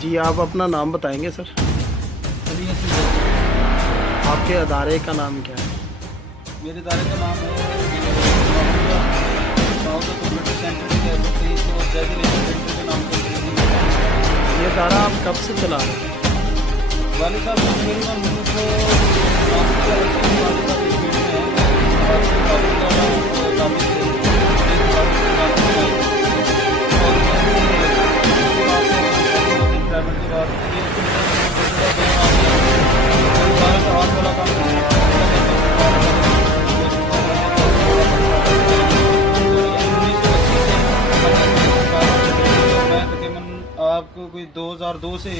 जी आप अपना नाम बताएंगे सर? अली हसन। आपके अदारे का नाम क्या है? मेरे इदारे का नाम है कंप्यूटर सेंटर भी कह सकते हैं इसको, और जैदी सेंटर के नाम से। ये अदारा आप कब से चला रहे हैं? वाले साहब तकरीबन 1989 से वाले साहब इस फील्ड में हैं। और उसके काफ़ी ज़्यादा काबिल थे। और रिटायरमेंट के बाद ये सारे का हाथ वाला काम आपको कोई 2002 से।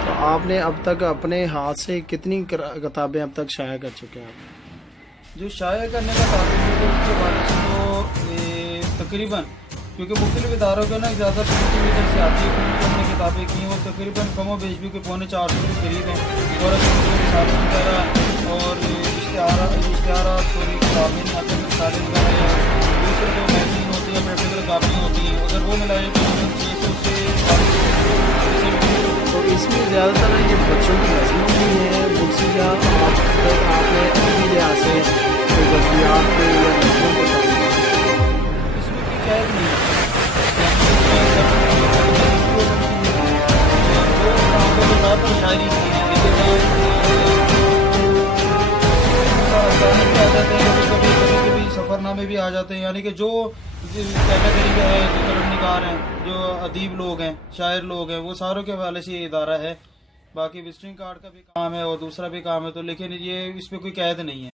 तो आपने अब तक अपने हाथ से कितनी किताबें अब तक शाया कर चुके हैं? जो शाया करने का ताल्लुक है तो उसके बारे से तो तकरीबन, क्योंकि मुख्तलिफ इदारों के ना ज़्यादा प्रिंटिंग इधर से आती है, प्रिंट हमने किताबें की हैं वो तकरीबन कमो बेच भी के 450 के करीब हैं। और रिसाले वगैरह और इश्तिहारात थोड़ी किताबें नहीं आती, रिसाले वगैरह या दूसरे जो मैगजीन होती है, प्रैक्टिकल कापियाँ होती हैं, अगर वो मिलाए तो 600 से 700। तो इसमें ज़्यादातर ये बच्चों की नज़मों की है बुक्स, या आपने अपनी लिहाज से कोई गज़लियात पे या नज़मों पे काम किया? इसमें कोई कैद नहीं है। ज़्यादातर शायरी की है, लेकिन आ जाते हैं कभी कभी सफ़रनामे भी आ जाते हैं, यानी कि जो कैटेगरी का है, जो कलमनिगार हैं, जो अदीब लोग हैं, शायर लोग हैं, वो सारों के हवाले से ये इदारा है। बाकी विजिटिंग कार्ड का भी काम है और दूसरा भी काम है, तो लेकिन ये इस पर कोई कैद नहीं है।